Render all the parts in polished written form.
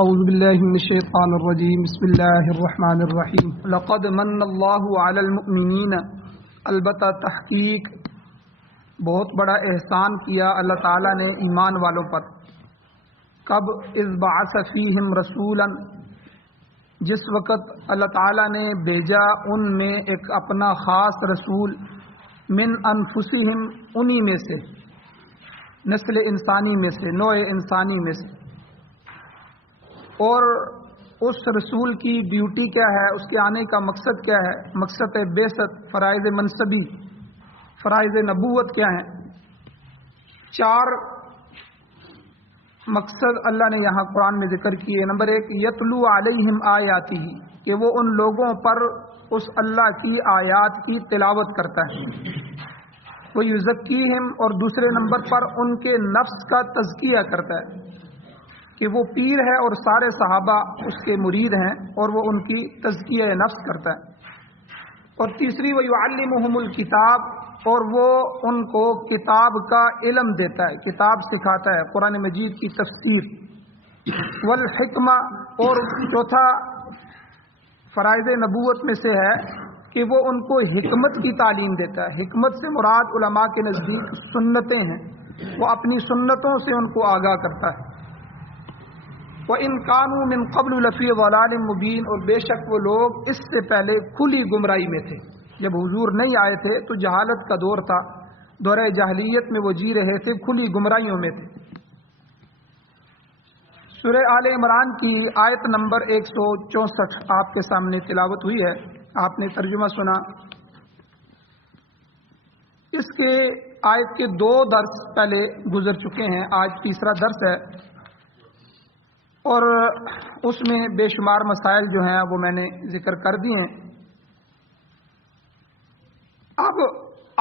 اعوذ باللہ من الشیطان الرجیم بسم اللہ الرحمن الرحیم لقد من اللہ علی المؤمنین، البتہ تحقیق بہت بڑا احسان کیا اللہ تعالیٰ نے ایمان والوں پر۔ کب؟ اذ بعث فیہم رسولا، جس وقت اللہ تعالیٰ نے بھیجا ان میں ایک اپنا خاص رسول، من انفسہم، انہی میں سے، نسل انسانی میں سے، نوع انسانی میں سے۔ اور اس رسول کی ڈیوٹی کیا ہے، اس کے آنے کا مقصد کیا ہے؟ مقصد بعثت، فرائض منصبی، فرائض نبوت کیا ہیں؟ 4 مقصد اللہ نے یہاں قرآن میں ذکر کیے۔ نمبر 1، یتلو علیہم آیاتہ، کہ وہ ان لوگوں پر اس اللہ کی آیات کی تلاوت کرتا ہے۔ وہ یزکیہم، اور دوسرے نمبر پر ان کے نفس کا تزکیہ کرتا ہے، کہ وہ پیر ہے اور سارے صحابہ اس کے مرید ہیں اور وہ ان کی تزکیہ نفس کرتا ہے۔ اور تیسری، وَيُعَلِّمُهُمُ الْكِتَابَ، اور وہ ان کو کتاب کا علم دیتا ہے، کتاب سکھاتا ہے، قرآن مجید کی تفسیر۔ والحکمہ، اور چوتھا فرائض نبوت میں سے ہے کہ وہ ان کو حکمت کی تعلیم دیتا ہے۔ حکمت سے مراد علماء کے نزدیک سنتیں ہیں، وہ اپنی سنتوں سے ان کو آگاہ کرتا ہے۔ وَإِن كَانُوا مِن قَبْلُ لَفِي ضَلَالٍ مُبِينٍ، اور بے شک وہ لوگ اس سے پہلے کھلی گمراہی میں تھے۔ جب حضور نہیں آئے تھے تو جہالت کا دور تھا، دور جاہلیت میں وہ جی رہے تھے، کھلی گمراہیوں میں تھے۔ سورہ آل عمران کی آیت نمبر 164 آپ کے سامنے تلاوت ہوئی ہے، آپ نے ترجمہ سنا۔ اس کے آیت کے 2 درس پہلے گزر چکے ہیں، آج تیسرا درس ہے، اور اس میں بے شمار مسائل جو ہیں وہ میں نے ذکر کر دیے ہیں۔ اب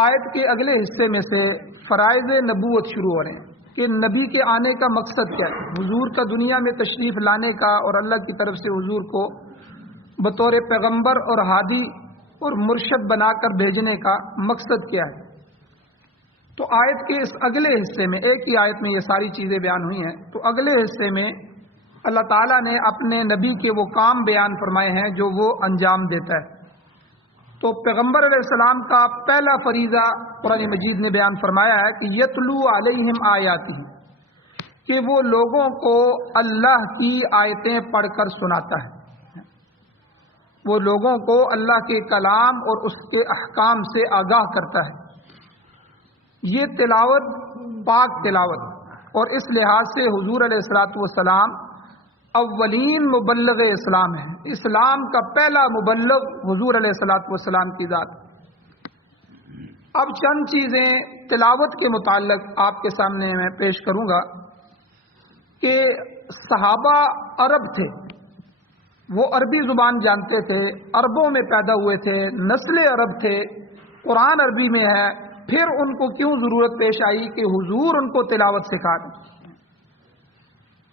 آیت کے اگلے حصے میں سے فرائض نبوت شروع ہو رہے ہیں کہ نبی کے آنے کا مقصد کیا ہے، حضور کا دنیا میں تشریف لانے کا اور اللہ کی طرف سے حضور کو بطور پیغمبر اور ہادی اور مرشد بنا کر بھیجنے کا مقصد کیا ہے۔ تو آیت کے اس اگلے حصے میں، ایک ہی آیت میں یہ ساری چیزیں بیان ہوئی ہیں، تو اگلے حصے میں اللہ تعالیٰ نے اپنے نبی کے وہ کام بیان فرمائے ہیں جو وہ انجام دیتا ہے۔ تو پیغمبر علیہ السلام کا پہلا فریضہ قرآن مجید نے بیان فرمایا ہے کہ یتلو علیہم آیاتہ، کہ وہ لوگوں کو اللہ کی آیتیں پڑھ کر سناتا ہے، وہ لوگوں کو اللہ کے کلام اور اس کے احکام سے آگاہ کرتا ہے۔ یہ تلاوت پاک تلاوت، اور اس لحاظ سے حضور علیہ السلام اولین مبلغ اسلام ہے، اسلام کا پہلا مبلغ حضور علیہ السلام کی ذات۔ اب چند چیزیں تلاوت کے متعلق آپ کے سامنے میں پیش کروں گا کہ صحابہ عرب تھے، وہ عربی زبان جانتے تھے، عربوں میں پیدا ہوئے تھے، نسل عرب تھے، قرآن عربی میں ہے، پھر ان کو کیوں ضرورت پیش آئی کہ حضور ان کو تلاوت سکھا دیں؟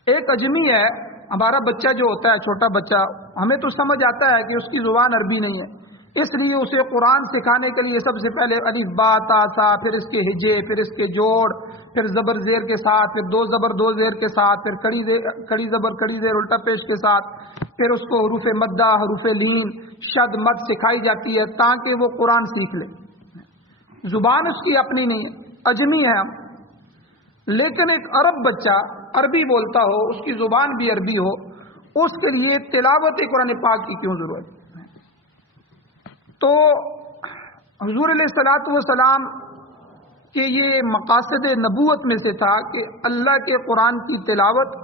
ایک اجمی ہے، ہمارا بچہ جو ہوتا ہے، چھوٹا بچہ، ہمیں تو سمجھ آتا ہے کہ اس کی زبان عربی نہیں ہے، اس لیے اسے قرآن سکھانے کے لیے سب سے پہلے الف با تا سا، پھر اس کے ہجے، پھر اس کے جوڑ، پھر زبر زیر کے ساتھ، پھر 2 زبر 2 زیر کے ساتھ، پھر کڑی زبر کڑی زیر الٹا پیش کے ساتھ، پھر اس کو حروف مدہ، حروف لین، شد مد سکھائی جاتی ہے تاکہ وہ قرآن سیکھ لے۔ زبان اس کی اپنی نہیں ہے، اجمی ہے ہم، لیکن ایک عرب بچہ عربی بولتا ہو، اس کی زبان بھی عربی ہو، اس کے لیے تلاوت قرآن پاک کی کیوں ضرورت ہے؟ تو حضور علیہ السلام کے یہ مقاصد نبوت میں سے تھا کہ اللہ کے قرآن کی تلاوت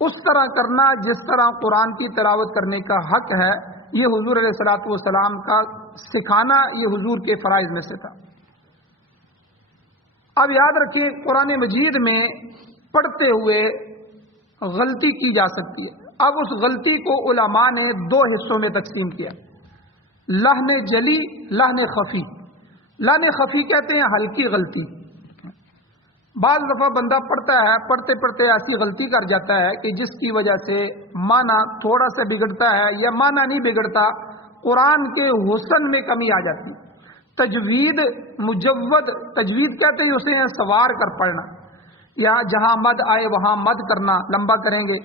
اس طرح کرنا جس طرح قرآن کی تلاوت کرنے کا حق ہے، یہ حضور علیہ السلام کا سکھانا یہ حضور کے فرائض میں سے تھا۔ اب یاد رکھیں، قرآن مجید میں پڑھتے ہوئے غلطی کی جا سکتی ہے۔ اب اس غلطی کو علماء نے 2 حصوں میں تقسیم کیا، لحن جلی، لحن خفی۔ لحن خفی کہتے ہیں ہلکی غلطی۔ بعض دفعہ بندہ پڑھتا ہے، پڑھتے پڑھتے ایسی غلطی کر جاتا ہے کہ جس کی وجہ سے معنی تھوڑا سا بگڑتا ہے، یا معنی نہیں بگڑتا، قرآن کے حسن میں کمی آ جاتی ہے۔ تجوید، مجود، تجوید کہتے ہیں اسے سوار کر پڑھنا، یا جہاں مد آئے وہاں مد کرنا، لمبا کریں گے،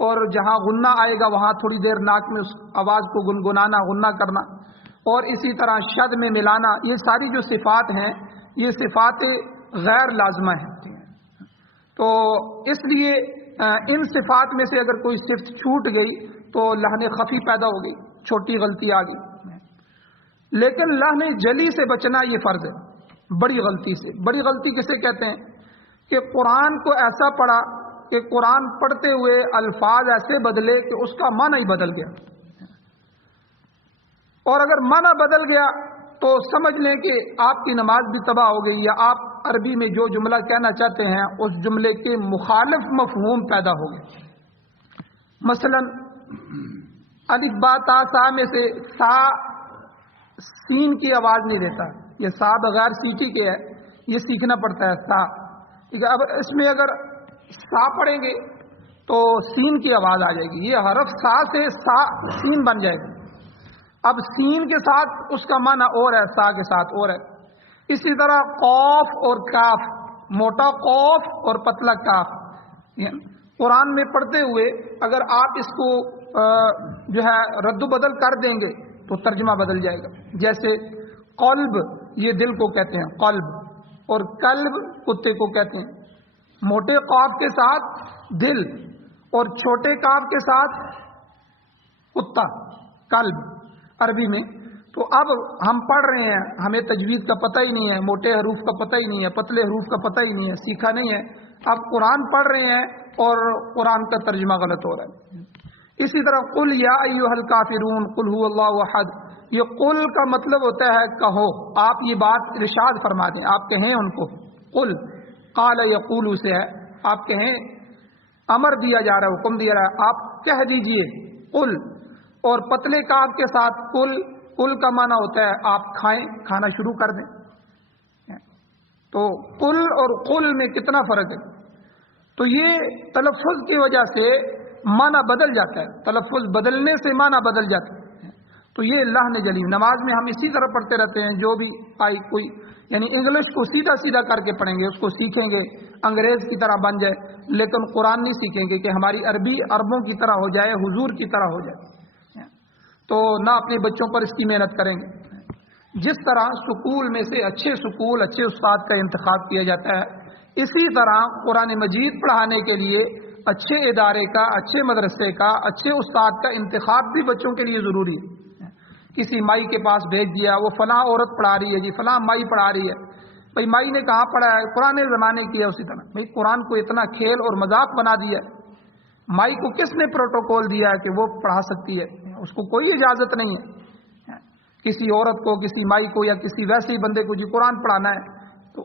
اور جہاں غنہ آئے گا وہاں تھوڑی دیر ناک میں اس آواز کو گنگنانا، غنہ کرنا، اور اسی طرح شد میں ملانا، یہ ساری جو صفات ہیں یہ صفات غیر لازمہ ہیں۔ تو اس لیے ان صفات میں سے اگر کوئی صفت چھوٹ گئی تو لحن خفی پیدا ہو گئی، چھوٹی غلطی آ گئی۔ لیکن لحن جلی سے بچنا یہ فرض ہے، بڑی غلطی سے۔ بڑی غلطی کسے کہتے ہیں؟ کہ قرآن کو ایسا پڑھا کہ قرآن پڑھتے ہوئے الفاظ ایسے بدلے کہ اس کا معنی ہی بدل گیا، اور اگر معنی بدل گیا تو سمجھ لیں کہ آپ کی نماز بھی تباہ ہو گئی، یا آپ عربی میں جو جملہ کہنا چاہتے ہیں اس جملے کے مخالف مفہوم پیدا ہو گئے۔ مثلا الف با تا سا میں سے سا سین کی آواز نہیں دیتا، یہ سا بغیر سیٹی کے ہے، یہ سیکھنا پڑتا ہے سا، ٹھیک ہے۔ اب اس میں اگر سا پڑھیں گے تو سین کی آواز آ جائے گی، یہ حرف سا سے سا سین بن جائے گا۔ اب سین کے ساتھ اس کا معنی اور ہے، سا کے ساتھ اور ہے۔ اسی طرح قوف اور کاف، موٹا قوف اور پتلا کاف، قرآن میں پڑھتے ہوئے اگر آپ اس کو جو ہے رد و بدل کر دیں گے تو ترجمہ بدل جائے گا۔ جیسے قلب، یہ دل کو کہتے ہیں قلب، اور کلب کتے کو کہتے ہیں۔ موٹے قاف کے ساتھ دل اور چھوٹے کاف کے ساتھ کتا، کلب عربی میں۔ تو اب ہم پڑھ رہے ہیں، ہمیں تجوید کا پتہ ہی نہیں ہے، موٹے حروف کا پتہ ہی نہیں ہے، پتلے حروف کا پتہ ہی نہیں ہے، سیکھا نہیں ہے، اب قرآن پڑھ رہے ہیں اور قرآن کا ترجمہ غلط ہو رہا ہے۔ اسی طرح قل یا ایھا الکافرون قل ھو اللہ احد، یہ قل کا مطلب ہوتا ہے کہو، آپ یہ بات ارشاد فرما دیں، آپ کہیں ان کو۔ قل قال یقول سے ہے، آپ کہیں، امر دیا جا رہا ہے، حکم دیا رہا ہے، آپ کہہ دیجئے قل۔ اور پتلے کاف کے ساتھ قل، قل کا معنی ہوتا ہے آپ کھائیں، کھانا شروع کر دیں۔ تو قل اور قل میں کتنا فرق ہے؟ تو یہ تلفظ کی وجہ سے معنی بدل جاتا ہے، تلفظ بدلنے سے معنی بدل جاتا ہے۔ تو یہ لحن جلی، نماز میں ہم اسی طرح پڑھتے رہتے ہیں، جو بھی آئی کوئی، یعنی انگلش کو سیدھا سیدھا کر کے پڑھیں گے، اس کو سیکھیں گے انگریز کی طرح بن جائے، لیکن قرآن نہیں سیکھیں گے کہ ہماری عربی عربوں کی طرح ہو جائے، حضور کی طرح ہو جائے، تو نہ اپنے بچوں پر اس کی محنت کریں گے۔ جس طرح سکول میں سے اچھے سکول، اچھے استاد کا انتخاب کیا جاتا ہے، اسی طرح قرآن مجید پڑھانے کے لیے اچھے ادارے کا، اچھے مدرسے کا، اچھے استاد کا انتخاب بھی بچوں کے لیے ضروری ہے۔ کسی مائی کے پاس بھیج دیا، وہ فلاں عورت پڑھا رہی ہے جی، فلاں مائی پڑھا رہی ہے، بھائی مائی نے کہاں پڑھا ہے؟ پرانے زمانے کی ہے۔ اسی طرح بھائی قرآن کو اتنا کھیل اور مذاق بنا دیا ہے، مائی کو کس نے پروٹوکول دیا ہے کہ وہ پڑھا سکتی ہے؟ اس کو کوئی اجازت نہیں ہے کسی عورت کو، کسی مائی کو، یا کسی ویسے ہی بندے کو جی قرآن پڑھانا ہے۔ تو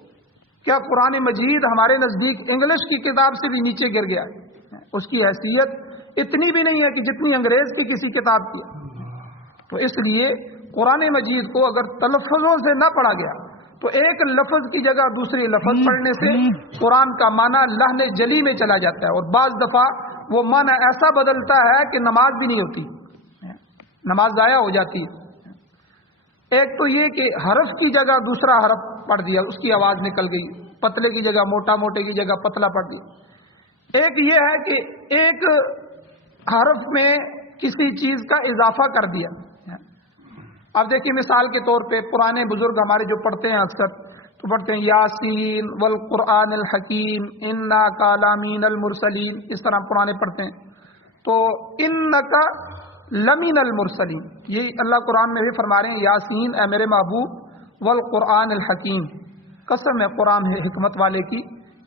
کیا قرآن مجید ہمارے نزدیک انگلش کی کتاب سے بھی نیچے گر گیا ہے؟ اس کی حیثیت اتنی بھی نہیں ہے کہ جتنی انگریز کی کسی کتاب کی ہے۔ تو اس لیے قرآن مجید کو اگر تلفظوں سے نہ پڑھا گیا تو ایک لفظ کی جگہ دوسری لفظ پڑھنے سے قرآن کا معنی لحن جلی میں چلا جاتا ہے، اور بعض دفعہ وہ معنی ایسا بدلتا ہے کہ نماز بھی نہیں ہوتی، نماز ضائع ہو جاتی ہے۔ ایک تو یہ کہ حرف کی جگہ دوسرا حرف پڑھ دیا، اس کی آواز نکل گئی، پتلے کی جگہ موٹا، موٹے کی جگہ پتلا پڑھ دیا۔ ایک یہ ہے کہ ایک حرف میں کسی چیز کا اضافہ کر دیا۔ اب دیکھیے مثال کے طور پہ پرانے بزرگ ہمارے جو پڑھتے ہیں اکثر تو پڑھتے ہیں یاسین والقرآن الحکیم انکا لمین المرسلین، اس طرح پرانے پڑھتے ہیں۔ تو انکا لمین المرسلین، یہ اللہ قرآن میں بھی فرما رہے ہیں یاسین اے میرے محبوب، والقرآن الحکیم، قسم ہے قرآن ہے حکمت والے کی،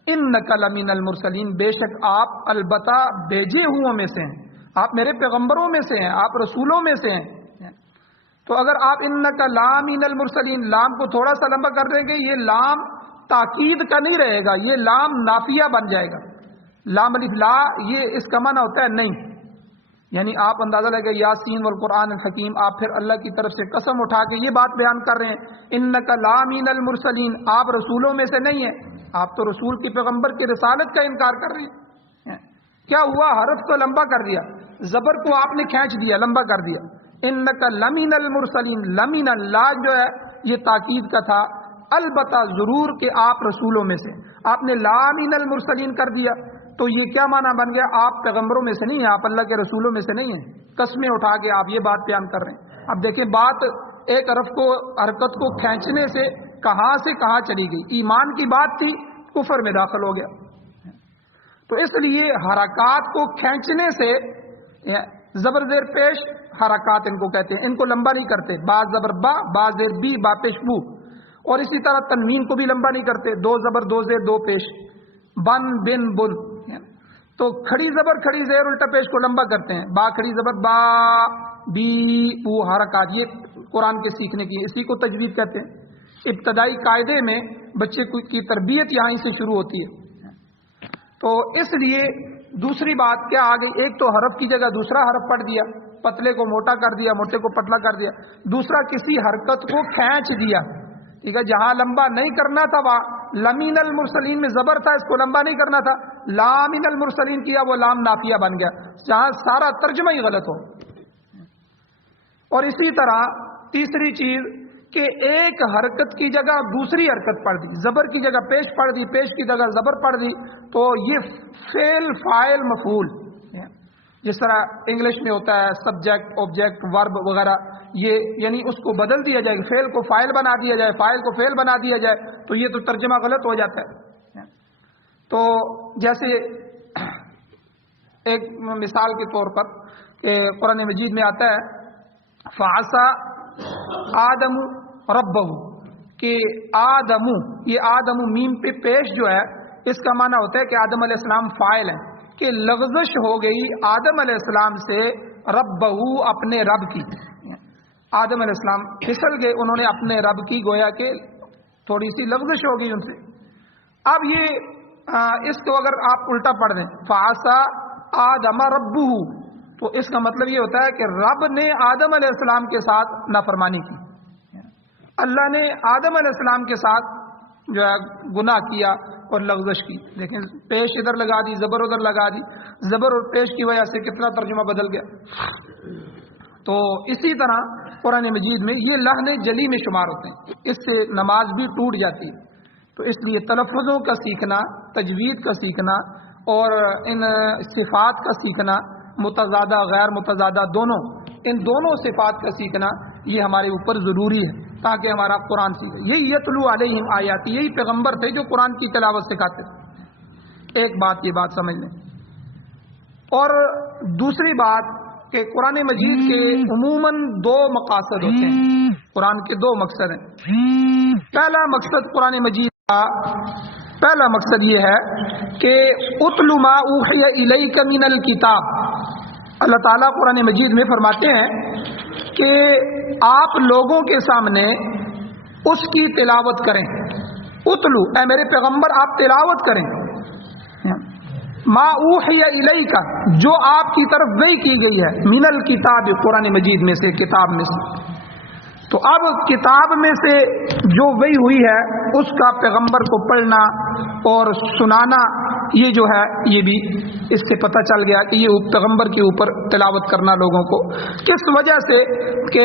انکا لمین المرسلین، بے شک آپ البتہ بھیجے ہوں میں سے ہیں، آپ میرے پیغمبروں میں سے ہیں، آپ رسولوں میں سے ہیں۔ تو اگر آپ انکا لامین المرسلین، لام کو تھوڑا سا لمبا کر دیں گے، یہ لام تاکید کا نہیں رہے گا، یہ لام نافیہ بن جائے گا۔ لام الف لا، یہ اس کا معنی ہوتا ہے نہیں، یعنی آپ اندازہ لگے یاسین والقرآن الحکیم، آپ پھر اللہ کی طرف سے قسم اٹھا کے یہ بات بیان کر رہے ہیں انکا لامین المرسلین، آپ رسولوں میں سے نہیں ہیں، آپ تو رسول کی پیغمبر کی رسالت کا انکار کر رہے ہیں۔ کیا ہوا؟ حرف کو لمبا کر دیا، زبر کو آپ نے کھینچ دیا، لمبا کر دیا۔ انکا لمین المرسلین، لمین اللہ جو ہے یہ تاکید کا تھا، البتہ ضرور کہ آپ رسولوں میں سے، آپ نے لامین المرسلین کر دیا۔ تو یہ کیا معنی بن گیا؟ آپ پیغمبروں میں سے نہیں ہیں، آپ اللہ کے رسولوں میں سے نہیں ہیں، قسمیں اٹھا کے آپ یہ بات بیان کر رہے ہیں۔ اب دیکھیں بات ایک حرکت کو کھینچنے سے کہاں چلی گئی، ایمان کی بات تھی، کفر میں داخل ہو گیا۔ تو اس لیے حرکات کو کھینچنے سے زبر زیر پیش حرکات ان کو کہتے ہیں، ان کو لمبا نہیں کرتے، با زبر با، با زیر بی، با پیش بو، اور اسی طرح تنوین کو بھی لمبا نہیں کرتے، دو زبر دو زیر دو پیش، بن بن بن۔ تو کھڑی زبر کھڑی زیر الٹا پیش کو لمبا کرتے ہیں، با کھڑی زبر با بی او حرکات، یہ قرآن کے سیکھنے کی، اسی کو تجوید کہتے ہیں۔ ابتدائی قاعدے میں بچے کی تربیت یہاں سے شروع ہوتی ہے۔ تو اس لیے دوسری بات کیا آ گئی، ایک تو حرف کی جگہ دوسرا حرف پڑھ دیا، پتلے کو موٹا کر دیا، موٹے کو پتلا کر دیا، دوسرا کسی حرکت کو کھینچ دیا، ٹھیک ہے، جہاں لمبا نہیں کرنا تھا وہاں لمین المرسلین میں زبر تھا، اس کو لمبا نہیں کرنا تھا، لامین المرسلین کیا، وہ لام نافیہ بن گیا، جہاں سارا ترجمہ ہی غلط ہو۔ اور اسی طرح تیسری چیز کہ ایک حرکت کی جگہ دوسری حرکت پڑھ دی، زبر کی جگہ پیش پڑھ دی، پیش کی جگہ زبر پڑھ دی، تو یہ فعل فاعل مفعول، جس طرح انگلش میں ہوتا ہے سبجیکٹ آبجیکٹ ورب وغیرہ، یہ یعنی اس کو بدل دیا جائے، فعل کو فاعل بنا دیا جائے، فاعل کو فعل بنا دیا جائے، تو یہ تو ترجمہ غلط ہو جاتا ہے۔ تو جیسے ایک مثال کے طور پر کہ قرآن مجید میں آتا ہے فَعَصَىٰ آدم ربہ، کہ آدم، یہ آدم میم پہ پیش جو ہے اس کا معنی ہوتا ہے کہ آدم علیہ السلام فاعل ہیں، کہ لغزش ہو گئی آدم علیہ السلام سے ربہ، اپنے رب کی، آدم علیہ السلام پھسل گئے، انہوں نے اپنے رب کی گویا کہ تھوڑی سی لغزش ہو گئی ان سے۔ اب یہ اس کو اگر آپ الٹا پڑھ دیں فَعَصَىٰ آدم ربہ، تو اس کا مطلب یہ ہوتا ہے کہ رب نے آدم علیہ السلام کے ساتھ نافرمانی کی، اللہ نے آدم علیہ السلام کے ساتھ جو ہے گناہ کیا اور لغزش کی۔ لیکن پیش ادھر لگا دی، زبر ادھر لگا دی، زبر اور پیش کی وجہ سے کتنا ترجمہ بدل گیا۔ تو اسی طرح قرآن مجید میں یہ لحن جلی میں شمار ہوتے ہیں، اس سے نماز بھی ٹوٹ جاتی ہے۔ تو اس لیے تلفظوں کا سیکھنا، تجوید کا سیکھنا اور ان صفات کا سیکھنا، متضادہ غیر متضادہ دونوں، ان دونوں صفات کا سیکھنا یہ ہمارے اوپر ضروری ہے تاکہ ہمارا قرآن سیکھے۔ یہی یتلو علیہم آیات، یہی پیغمبر تھے جو قرآن کی تلاوت سکھاتے تھے۔ ایک بات یہ بات سمجھ لیں۔ اور دوسری بات کہ قرآن مجید کے عموماً دو مقاصد ہوتے ہیں، قرآن کے دو مقصد ہیں۔ پہلا مقصد قرآن مجید کا پہلا مقصد یہ ہے کہ اتل ما اوحی الیک من الکتاب، اللہ تعالیٰ قرآن مجید میں فرماتے ہیں کہ آپ لوگوں کے سامنے اس کی تلاوت کریں، اتلو، اے میرے پیغمبر آپ تلاوت کریں، ما اوحی الیک، جو آپ کی طرف وحی کی گئی ہے، من الکتاب، قرآن مجید میں سے، کتاب میں سے۔ تو اب کتاب میں سے جو وحی ہوئی ہے اس کا پیغمبر کو پڑھنا اور سنانا، یہ جو ہے یہ بھی اس سے پتہ چل گیا کہ یہ پیغمبر کے اوپر تلاوت کرنا لوگوں کو، کس وجہ سے کہ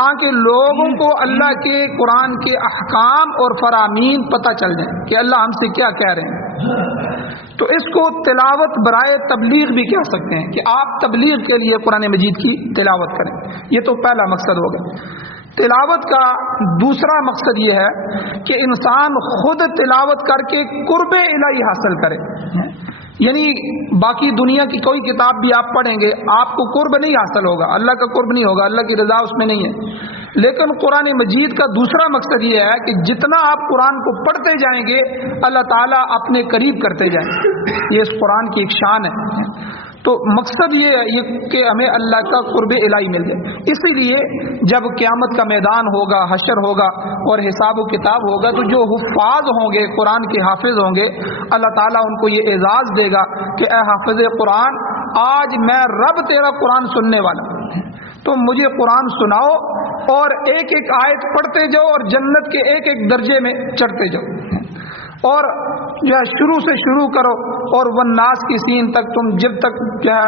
تاکہ لوگوں کو اللہ کے قرآن کے احکام اور فرامین پتہ چل جائیں کہ اللہ ہم سے کیا کہہ رہے ہیں۔ تو اس کو تلاوت برائے تبلیغ بھی کہہ سکتے ہیں کہ آپ تبلیغ کے لیے قرآن مجید کی تلاوت کریں، یہ تو پہلا مقصد ہو گیا۔ تلاوت کا دوسرا مقصد یہ ہے کہ انسان خود تلاوت کر کے قرب الہی حاصل کرے، یعنی باقی دنیا کی کوئی کتاب بھی آپ پڑھیں گے آپ کو قرب نہیں حاصل ہوگا، اللہ کا قرب نہیں ہوگا، اللہ کی رضا اس میں نہیں ہے۔ لیکن قرآن مجید کا دوسرا مقصد یہ ہے کہ جتنا آپ قرآن کو پڑھتے جائیں گے اللہ تعالیٰ اپنے قریب کرتے جائیں گے، یہ اس قرآن کی ایک شان ہے۔ تو مقصد یہ ہے کہ ہمیں اللہ کا قرب الہی مل جائے۔ اسی لیے جب قیامت کا میدان ہوگا، حشر ہوگا اور حساب و کتاب ہوگا، تو جو حفاظ ہوں گے، قرآن کے حافظ ہوں گے، اللہ تعالیٰ ان کو یہ اعزاز دے گا کہ اے حافظ قرآن، آج میں رب تیرا قرآن سننے والا ہوں، تم مجھے قرآن سناؤ اور ایک ایک آیت پڑھتے جاؤ اور جنت کے ایک ایک درجے میں چڑھتے جاؤ، اور جو ہے شروع سے شروع کرو اور والناس کی سین تک تم جب تک کیا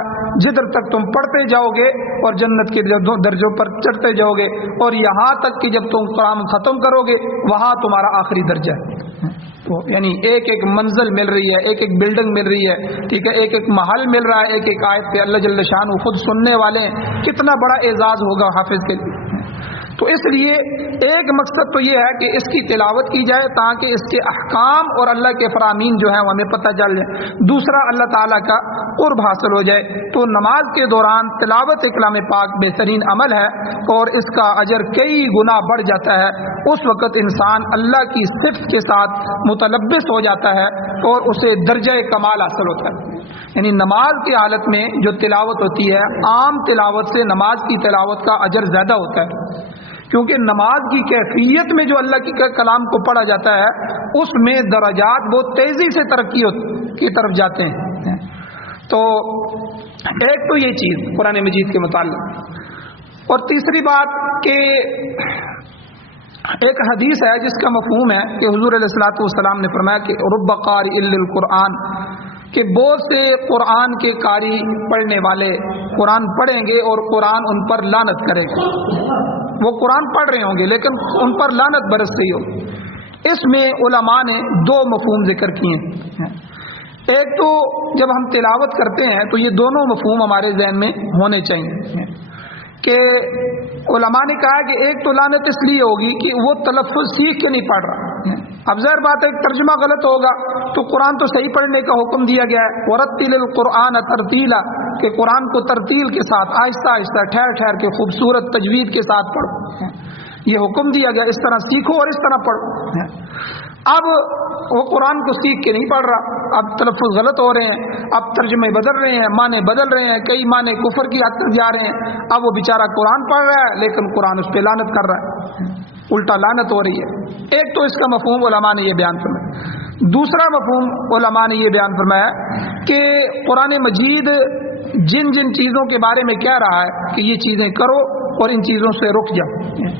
جدھر تک تم پڑھتے جاؤ گے اور جنت کے درجوں پر چڑھتے جاؤ گے، اور یہاں تک کہ جب تم قرآن ختم کرو گے وہاں تمہارا آخری درجہ ہے۔ تو یعنی ایک ایک منزل مل رہی ہے، ایک ایک بلڈنگ مل رہی ہے، ٹھیک ہے، ایک ایک محل مل رہا ہے، ایک ایک آیت پہ اللہ جل شانہ خود سننے والے ہیں، کتنا بڑا اعزاز ہوگا حافظ کے لیے۔ تو اس لیے ایک مقصد تو یہ ہے کہ اس کی تلاوت کی جائے تاکہ اس کے احکام اور اللہ کے فرامین جو ہیں وہ ہمیں پتہ چل جائے، دوسرا اللہ تعالیٰ کا قرب حاصل ہو جائے۔ تو نماز کے دوران تلاوت کلام پاک بہترین عمل ہے اور اس کا اجر کئی گنا بڑھ جاتا ہے۔ اس وقت انسان اللہ کی صفت کے ساتھ متلبس ہو جاتا ہے اور اسے درجہ کمال حاصل ہوتا ہے۔ یعنی نماز کی حالت میں جو تلاوت ہوتی ہے، عام تلاوت سے نماز کی تلاوت کا اجر زیادہ ہوتا ہے، کیونکہ نماز کی کیفیت میں جو اللہ کی کلام کو پڑھا جاتا ہے اس میں درجات بہت تیزی سے ترقی کی طرف جاتے ہیں۔ تو ایک تو یہ چیز قرآن مجید کے متعلق، اور تیسری بات کہ ایک حدیث ہے جس کا مفہوم ہے کہ حضور علیہ الصلوۃ والسلام نے فرمایا کہ رب قارئ للقرآن، کہ بہت سے قرآن کے قاری پڑھنے والے قرآن پڑھیں گے اور قرآن ان پر لعنت کرے گا۔ وہ قرآن پڑھ رہے ہوں گے لیکن ان پر لعنت برس رہی ہوگی۔ اس میں علماء نے دو مفہوم ذکر کیے ہیں۔ ایک تو جب ہم تلاوت کرتے ہیں تو یہ دونوں مفہوم ہمارے ذہن میں ہونے چاہیے کہ علماء نے کہا کہ ایک تو لعنت اس لیے ہوگی کہ وہ تلفظ سیکھ کے نہیں پڑھ رہا۔ اب ظاہر بات ہے ترجمہ غلط ہوگا تو قرآن تو صحیح پڑھنے کا حکم دیا گیا ہے، وَرَتِّلِ الْقُرْآنَ تَرْتِيلًا، کہ قرآن کو ترتیل کے ساتھ آہستہ آہستہ ٹھہر ٹھہر کے خوبصورت تجوید کے ساتھ پڑھو، یہ حکم دیا گیا، اس طرح سیکھو اور اس طرح پڑھو۔ اب وہ قرآن کو سیکھ کے نہیں پڑھ رہا، اب تلفظ غلط ہو رہے ہیں، اب ترجمے بدل رہے ہیں، معنی بدل رہے ہیں، کئی معنی کفر کی حد تک جا رہے ہیں۔ اب وہ بیچارہ قرآن پڑھ رہا ہے لیکن قرآن اس پہ لعنت کر رہا ہے، الٹا لعنت ہو رہی ہے۔ ایک تو اس کا مفہوم علماء نے یہ بیان فرمایا۔ دوسرا مفہوم علماء نے یہ بیان فرمایا کہ قرآن مجید جن جن چیزوں کے بارے میں کہہ رہا ہے کہ یہ چیزیں کرو اور ان چیزوں سے رک جاؤ،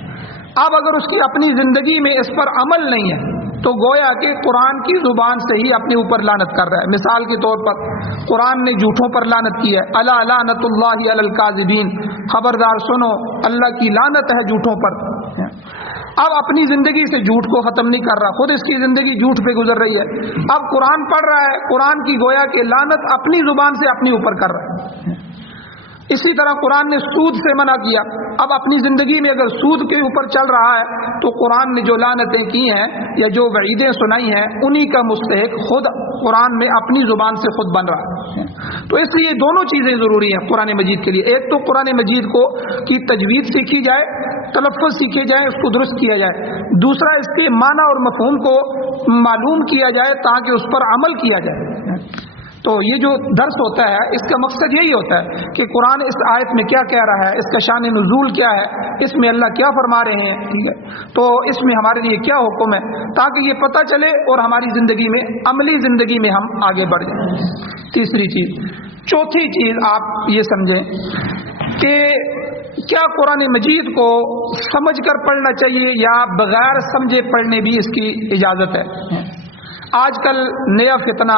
اب اگر اس کی اپنی زندگی میں اس پر عمل نہیں ہے تو گویا کہ قرآن کی زبان سے ہی اپنے اوپر لعنت کر رہا ہے۔ مثال کے طور پر قرآن نے جھوٹوں پر لعنت کی ہے، الا لعنت اللہ علی الکاذبین، خبردار سنو اللہ کی لعنت ہے جھوٹوں پر۔ اب اپنی زندگی سے جھوٹ کو ختم نہیں کر رہا، خود اس کی زندگی جھوٹ پہ گزر رہی ہے، اب قرآن پڑھ رہا ہے، قرآن کی گویا کہ لعنت اپنی زبان سے اپنے اوپر کر رہا ہے۔ اسی طرح قرآن نے سود سے منع کیا، اب اپنی زندگی میں اگر سود کے اوپر چل رہا ہے تو قرآن نے جو لعنتیں کی ہیں یا جو وعیدیں سنائی ہیں انہی کا مستحق خود قرآن میں اپنی زبان سے خود بن رہا ہے۔ تو اس لیے دونوں چیزیں ضروری ہیں قرآن مجید کے لیے، ایک تو قرآن مجید کو کی تجوید سیکھی جائے، تلفظ سیکھے جائیں، اس کو درست کیا جائے، دوسرا اس کے معنی اور مفہوم کو معلوم کیا جائے تاکہ اس پر عمل کیا جائے۔ تو یہ جو درس ہوتا ہے اس کا مقصد یہی ہوتا ہے کہ قرآن اس آیت میں کیا کہہ رہا ہے، اس کا شان نزول کیا ہے، اس میں اللہ کیا فرما رہے ہیں، ٹھیک ہے، تو اس میں ہمارے لیے کیا حکم ہے، تاکہ یہ پتہ چلے اور ہماری زندگی میں عملی زندگی میں ہم آگے بڑھ جائیں۔ تیسری چیز۔ چوتھی چیز آپ یہ سمجھیں کہ کیا قرآن مجید کو سمجھ کر پڑھنا چاہیے یا بغیر سمجھے پڑھنے بھی اس کی اجازت ہے۔ آج کل نیا فتنہ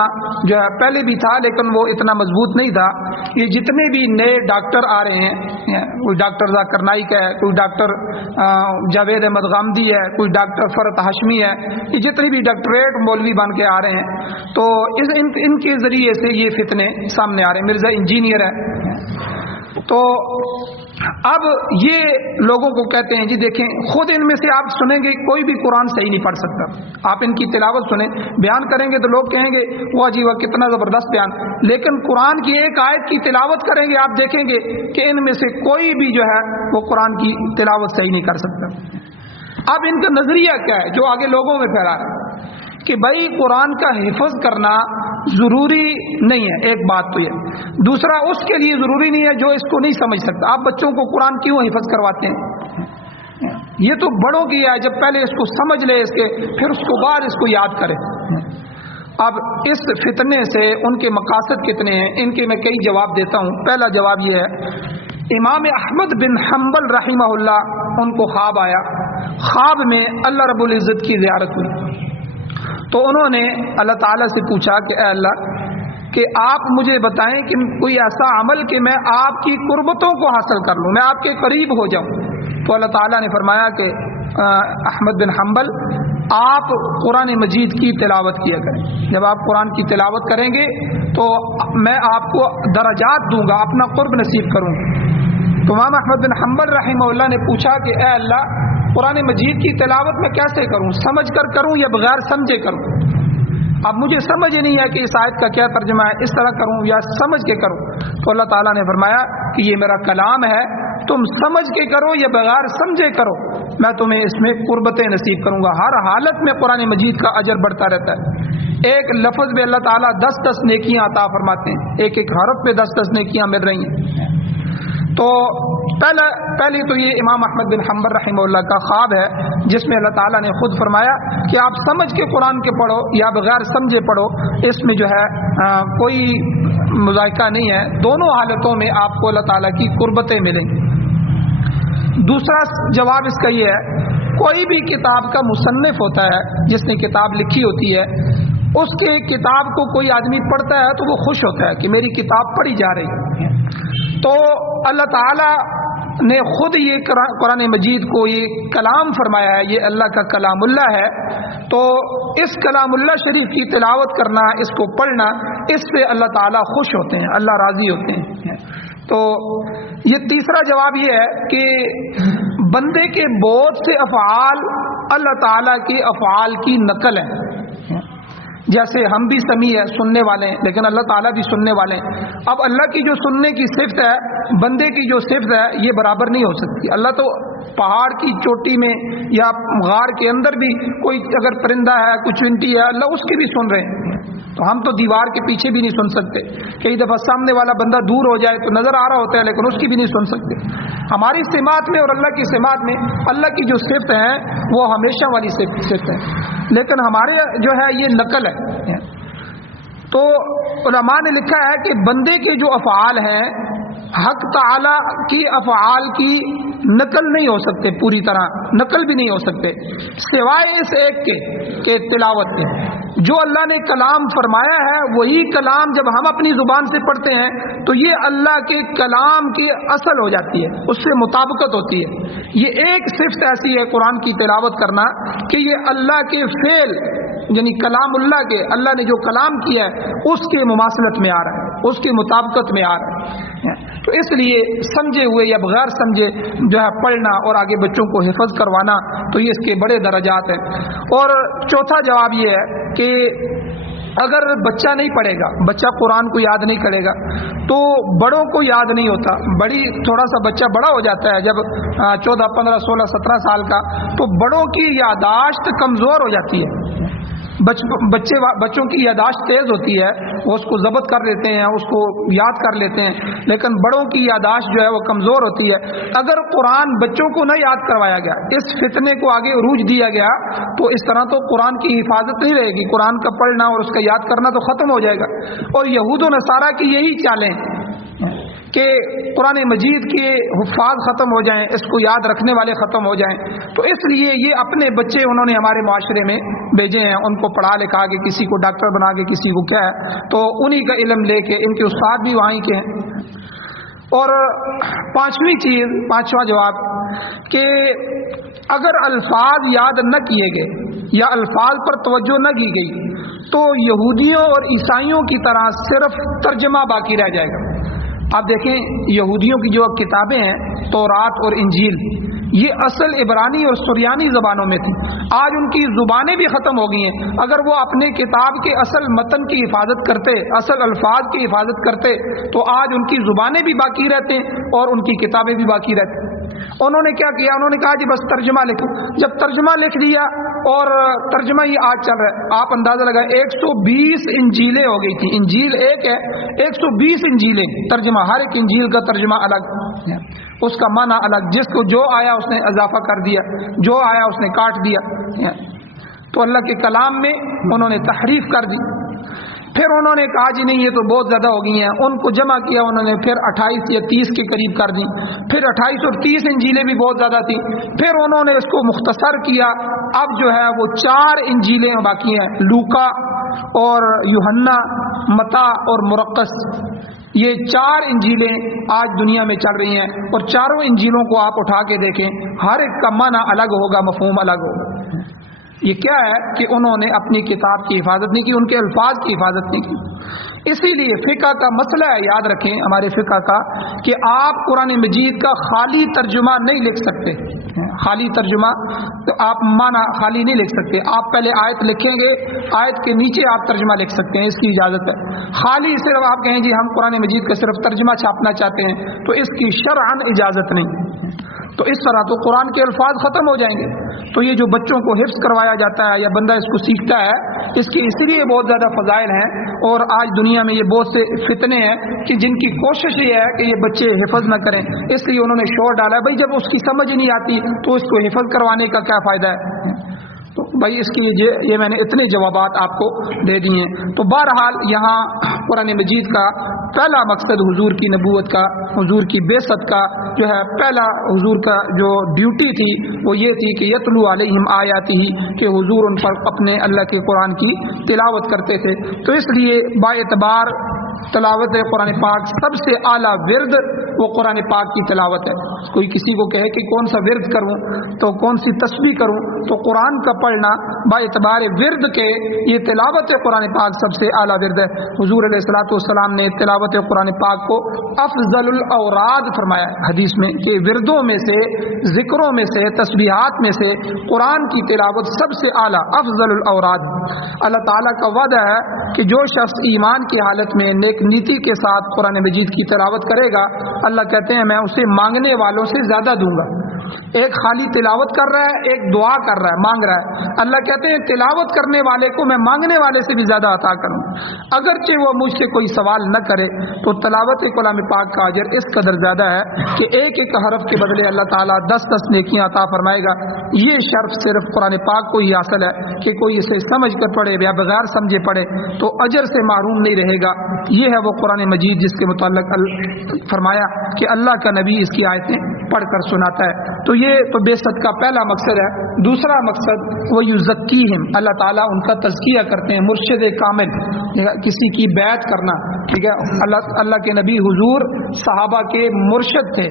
جو ہے پہلے بھی تھا لیکن وہ اتنا مضبوط نہیں تھا، یہ جتنے بھی نئے ڈاکٹر آ رہے ہیں، کوئی ڈاکٹر ذاکر نائک ہے، کوئی ڈاکٹر جاوید احمد غامدی ہے، کوئی ڈاکٹر فرت ہاشمی ہے، یہ جتنے بھی ڈاکٹریٹ مولوی بن کے آ رہے ہیں تو ان کے ذریعے سے یہ فتنے سامنے آ رہے ہیں۔ مرزا انجینئر ہے، تو اب یہ لوگوں کو کہتے ہیں جی دیکھیں خود ان میں سے آپ سنیں گے کوئی بھی قرآن صحیح نہیں پڑھ سکتا، آپ ان کی تلاوت سنیں، بیان کریں گے تو لوگ کہیں گے واہ جی واہ کتنا زبردست بیان، لیکن قرآن کی ایک آیت کی تلاوت کریں گے آپ دیکھیں گے کہ ان میں سے کوئی بھی جو ہے وہ قرآن کی تلاوت صحیح نہیں کر سکتا۔ اب ان کا نظریہ کیا ہے جو آگے لوگوں میں پھیلا ہے کہ بھائی قرآن کا حفظ کرنا ضروری نہیں ہے، ایک بات تو یہ، دوسرا اس کے لیے ضروری نہیں ہے جو اس کو نہیں سمجھ سکتا۔ آپ بچوں کو قرآن کیوں حفظ کرواتے ہیں؟ یہ تو بڑوں کی ہے، جب پہلے اس کو سمجھ لے اس کے پھر اس کو بعد اس کو یاد کرے۔ اب اس فتنے سے ان کے مقاصد کتنے ہیں، ان کے میں کئی جواب دیتا ہوں۔ پہلا جواب یہ ہے، امام احمد بن حنبل رحمہ اللہ ان کو خواب آیا، خواب میں اللہ رب العزت کی زیارت ہوئی تو انہوں نے اللہ تعالیٰ سے پوچھا کہ اے اللہ کہ آپ مجھے بتائیں کہ کوئی ایسا عمل کہ میں آپ کی قربتوں کو حاصل کر لوں، میں آپ کے قریب ہو جاؤں۔ تو اللہ تعالیٰ نے فرمایا کہ احمد بن حنبل آپ قرآن مجید کی تلاوت کیا کریں. جب آپ قرآن کی تلاوت کریں گے تو میں آپ کو درجات دوں گا، اپنا قرب نصیب کروں گا. تو امام احمد بن حنبل رحمہ اللہ نے پوچھا کہ اے اللہ، قرآن مجید کی تلاوت میں کیسے کروں، سمجھ کر کروں یا بغیر سمجھے کروں؟ اب مجھے سمجھ ہی نہیں ہے کہ اس آیت کا کیا ترجمہ ہے، اس طرح کروں یا سمجھ کے کروں. تو اللہ تعالیٰ نے فرمایا کہ یہ میرا کلام ہے، تم سمجھ کے کرو یا بغیر سمجھے کرو، میں تمہیں اس میں قربتیں نصیب کروں گا. ہر حالت میں قرآن مجید کا اجر بڑھتا رہتا ہے. ایک لفظ میں اللہ تعالیٰ 10 نیکیاں عطا فرماتے ہیں، ایک ایک حرف پہ 10 نیکیاں مل رہی ہیں. تو پہلی تو یہ امام احمد بن حنبل رحمہ اللہ کا خواب ہے، جس میں اللہ تعالیٰ نے خود فرمایا کہ آپ سمجھ کے قرآن کے پڑھو یا بغیر سمجھے پڑھو، اس میں جو ہے کوئی مذائقہ نہیں ہے، دونوں حالتوں میں آپ کو اللہ تعالیٰ کی قربتیں ملیں گی. دوسرا جواب اس کا یہ ہے، کوئی بھی کتاب کا مصنف ہوتا ہے، جس نے کتاب لکھی ہوتی ہے، اس کے کتاب کو کوئی آدمی پڑھتا ہے تو وہ خوش ہوتا ہے کہ میری کتاب پڑھی جا رہی ہے. تو اللہ تعالیٰ نے خود یہ قرآن مجید کو یہ کلام فرمایا ہے، یہ اللہ کا کلام اللہ ہے. تو اس کلام اللہ شریف کی تلاوت کرنا، اس کو پڑھنا، اس سے اللہ تعالیٰ خوش ہوتے ہیں، اللہ راضی ہوتے ہیں. تو یہ تیسرا جواب یہ ہے کہ بندے کے بہت سے افعال اللہ تعالیٰ کے افعال کی نقل ہیں. جیسے ہم بھی سمیع ہے، سننے والے ہیں، لیکن اللہ تعالیٰ بھی سننے والے ہیں. اب اللہ کی جو سننے کی صفت ہے، بندے کی جو صفت ہے، یہ برابر نہیں ہو سکتی. اللہ تو پہاڑ کی چوٹی میں یا غار کے اندر بھی کوئی اگر پرندہ ہے، کوئی چونٹی ہے، اللہ اس کی بھی سن رہے ہیں. تو ہم تو دیوار کے پیچھے بھی نہیں سن سکتے. کئی دفعہ سامنے والا بندہ دور ہو جائے تو نظر آ رہا ہوتا ہے، لیکن اس کی بھی نہیں سن سکتے. ہماری سماعت میں اور اللہ کی سماعت میں اللہ کی جو صفت ہیں وہ ہمیشہ والی صفت ہے، لیکن ہمارے جو ہے یہ نقل ہے. تو علماء نے لکھا ہے کہ بندے کے جو افعال ہیں، حق تعالی کی افعال کی نقل نہیں ہو سکتے، پوری طرح نقل بھی نہیں ہو سکتے، سوائے اس ایک کے کہ تلاوت کے. جو اللہ نے کلام فرمایا ہے وہی کلام جب ہم اپنی زبان سے پڑھتے ہیں تو یہ اللہ کے کلام کی اصل ہو جاتی ہے، اس سے مطابقت ہوتی ہے. یہ ایک صفت ایسی ہے قرآن کی تلاوت کرنا کہ یہ اللہ کے فعل یعنی کلام اللہ کے، اللہ نے جو کلام کیا ہے اس کے مماثلت میں آ رہا ہے، اس کی مطابقت میں آ رہا ہے. تو اس لیے سمجھے ہوئے یا بغیر سمجھے جو ہے پڑھنا اور آگے بچوں کو حفظ کروانا، تو یہ اس کے بڑے درجات ہیں. اور چوتھا جواب یہ ہے کہ اگر بچہ نہیں پڑھے گا، بچہ قرآن کو یاد نہیں کرے گا، تو بڑوں کو یاد نہیں ہوتا. تھوڑا سا بچہ بڑا ہو جاتا ہے جب 14 15 16 17 سال کا، تو بڑوں کی یادداشت کمزور ہو جاتی ہے. بچوں کی یادداشت تیز ہوتی ہے، وہ اس کو ضبط کر لیتے ہیں، اس کو یاد کر لیتے ہیں، لیکن بڑوں کی یادداشت جو ہے وہ کمزور ہوتی ہے. اگر قرآن بچوں کو نہ یاد کروایا گیا، اس فتنے کو آگے عروج دیا گیا، تو اس طرح تو قرآن کی حفاظت نہیں رہے گی. قرآن کا پڑھنا اور اس کا یاد کرنا تو ختم ہو جائے گا. اور یہود و نصارہ کی یہی چالیں کہ قرآن مجید کے حفاظ ختم ہو جائیں، اس کو یاد رکھنے والے ختم ہو جائیں. تو اس لیے یہ اپنے بچے انہوں نے ہمارے معاشرے میں بھیجے ہیں، ان کو پڑھا لکھا کے کسی کو ڈاکٹر بنا کے کسی کو کیا ہے، تو انہی کا علم لے کے، ان کے استاد بھی وہیں کے ہیں. اور پانچواں جواب کہ اگر الفاظ یاد نہ کیے گئے یا الفاظ پر توجہ نہ کی گئی تو یہودیوں اور عیسائیوں کی طرح صرف ترجمہ باقی رہ جائے گا. آپ دیکھیں یہودیوں کی جو کتابیں ہیں تورات اور انجیل، یہ اصل عبرانی اور سریانی زبانوں میں تھی. آج ان کی زبانیں بھی ختم ہو گئی ہیں. اگر وہ اپنے کتاب کے اصل متن کی حفاظت کرتے، اصل الفاظ کی حفاظت کرتے، تو آج ان کی زبانیں بھی باقی رہتے اور ان کی کتابیں بھی باقی رہتی. انہوں نے کیا کیا؟ انہوں نے کہا جی بس ترجمہ لکھو. جب ترجمہ لکھ دیا، اور ترجمہ یہ آج چل رہا ہے، آپ اندازہ لگائیں 120 انجیلیں ہو گئی تھی. انجیل ایک ہے، 120 انجیلیں ترجمہ، ہر ایک انجیل کا ترجمہ الگ، اس کا معنی الگ، جس کو جو آیا اس نے اضافہ کر دیا، جو آیا اس نے کاٹ دیا. تو اللہ کے کلام میں انہوں نے تحریف کر دی. پھر انہوں نے کہا جی نہیں یہ تو بہت زیادہ ہو گئی ہیں، ان کو جمع کیا انہوں نے، پھر 28 یا 30 کے قریب کر دی. پھر 28 اور 30 انجیلیں بھی بہت زیادہ تھیں. پھر انہوں نے اس کو مختصر کیا. اب جو ہے وہ 4 انجیلیں باقی ہیں، لوکا اور یوحنا، متی اور مرقس. یہ 4 انجیلیں آج دنیا میں چل رہی ہیں، اور چاروں انجیلوں کو آپ اٹھا کے دیکھیں، ہر ایک کا معنی الگ ہوگا، مفہوم الگ ہوگا. یہ کیا ہے کہ انہوں نے اپنی کتاب کی حفاظت نہیں کی، ان کے الفاظ کی حفاظت نہیں کی۔ اسی لیے فقہ کا مسئلہ ہے، یاد رکھیں ہمارے فقہ کا، کہ آپ قرآن مجید کا خالی ترجمہ نہیں لکھ سکتے۔ خالی ترجمہ تو آپ معنی خالی نہیں لکھ سکتے، آپ پہلے آیت لکھیں گے، آیت کے نیچے آپ ترجمہ لکھ سکتے ہیں، اس کی اجازت ہے۔ خالی صرف آپ کہیں جی ہم قرآن مجید کا صرف ترجمہ چھاپنا چاہتے ہیں تو اس کی شرعاً اجازت نہیں۔ تو اس طرح تو قرآن کے الفاظ ختم ہو جائیں گے۔ تو یہ جو بچوں کو حفظ کروایا جاتا ہے یا بندہ اس کو سیکھتا ہے، اس کی اس لیے بہت زیادہ فضائل ہیں، اور آج دنیا میں یہ بہت سے فتنے ہیں کہ جن کی کوشش یہ ہے کہ یہ بچے حفظ نہ کریں، اس لیے انہوں نے شور ڈالا ہے بھائی جب اس کی سمجھ نہیں آتی تو اس کو حفظ کروانے کا کیا فائدہ ہے۔ تو بھائی اس کی یہ میں نے اتنے جوابات آپ کو دے دیے ہیں۔ تو بہرحال یہاں قرآن مجید کا پہلا مقصد حضور کی نبوت کا، حضور کی بعثت کا جو ہے، پہلا حضور کا جو ڈیوٹی تھی وہ یہ تھی کہ یتلو علیہم آیاتہ، کہ حضور ان پر اپنے اللہ کے قرآن کی تلاوت کرتے تھے۔ تو اس لیے با اعتبار تلاوت قرآن پاک سب سے اعلیٰ ورد وہ قرآن پاک کی تلاوت ہے۔ کوئی کسی کو کہے کہ کون سا ورد کروں تو کون سی تسبیح کروں، تو قرآن کا پڑھنا با اعتبار ورد کے یہ تلاوت قرآن پاک سب سے اعلیٰ ورد ہے۔ حضور علیہ الصلوۃ والسلام نے تلاوت قرآن پاک کو افضل الاوراد فرمایا حدیث میں، کہ وردوں میں سے، ذکروں میں سے، تسبیحات میں سے قرآن کی تلاوت سب سے اعلیٰ افضل الاوراد۔ اللہ تعالیٰ کا وعدہ ہے کہ جو شخص ایمان کی حالت میں نیک نیتی کے ساتھ قرآن مجید کی تلاوت کرے گا، اللہ کہتے ہیں میں اسے مانگنے والوں سے زیادہ دوں گا۔ ایک خالی تلاوت کر رہا ہے، ایک دعا کر رہا ہے، مانگ رہا ہے، اللہ کہتے ہیں تلاوت کرنے والے کو میں مانگنے والے سے بھی زیادہ عطا کروں، اگرچہ وہ مجھ سے کوئی سوال نہ کرے۔ تو تلاوت کلام پاک کا اجر اس قدر زیادہ ہے کہ ایک ایک حرف کے بدلے اللہ تعالیٰ 10 نیکیاں عطا فرمائے گا۔ یہ شرف صرف قرآن پاک کو ہی حاصل ہے کہ کوئی اسے سمجھ کر پڑھے یا بغیر سمجھے پڑھے تو اجر سے محروم نہیں رہے گا۔ یہ ہے وہ قرآن مجید جس کے متعلق فرمایا کہ اللہ کا نبی اس کی آیتیں پڑھ کر سناتا ہے۔ تو یہ تو بعثت کا پہلا مقصد ہے۔ دوسرا مقصد وہ یزکیہم، اللہ تعالیٰ ان کا تزکیہ کرتے ہیں، مرشد کامل، کسی کی بیعت کرنا، ٹھیک ہے۔ اللہ کے نبی حضور صحابہ کے مرشد تھے،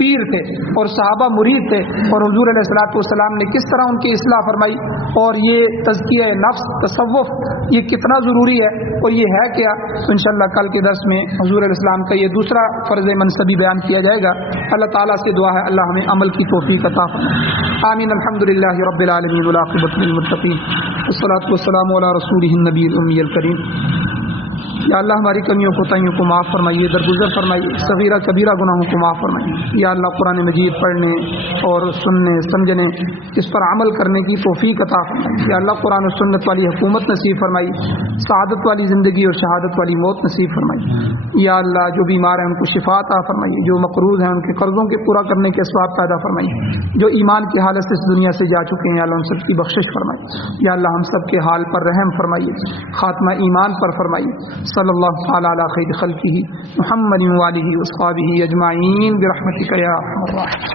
پیر تھے، اور صحابہ مرید تھے، اور حضور علیہ الصلوۃ والسلام نے کس طرح ان کی اصلاح فرمائی، اور یہ تزکیہ نفس، تصوف، یہ کتنا ضروری ہے اور یہ ہے کیا۔ تو انشاءاللہ کل کے درس میں حضور علیہ السلام کا یہ دوسرا فرض منصبی بیان کیا جائے گا۔ اللہ تعالیٰ سے دعا ہے اللہ ہمیں عمل کی توفیق عطا فرمائے، آمین۔ الحمدللہ رب العالمین والعاقبۃ للمتقین والصلاۃ والسلام علی رسولہ النبی الامی الکریم۔ یا اللہ ہماری کمیوں کوتاہیوں کو معاف فرمائیے، درگزر فرمائیے، صغیرہ کبیرہ گناہوں کو معاف فرمائیے۔ یا اللہ قرآن مجید پڑھنے اور سننے، سمجھنے، اس پر عمل کرنے کی توفیق عطا فرمائیے۔ یا اللہ قرآن و سنت والی حکومت نصیب فرمائیے، سعادت والی زندگی اور شہادت والی موت نصیب فرمائیے۔ یا اللہ جو بیمار ہیں ان کو شفا عطا فرمائیے، جو مقروض ہیں ان کے قرضوں کے پورا کرنے کے اسباب پیدا فرمائیے، جو ایمان کی حالت سے اس دنیا سے جا چکے ہیں یا اللہ ان سب کی بخشش فرمائیے۔ یا اللہ ہم سب کے حال پر رحم فرمائیے، خاتمہ ایمان پر فرمائیے۔ صلی اللہ تعالی علی خیر خلقہ محمد و آلہ و اصحابہ اجمعین برحمتک یا ارحم الراحمین۔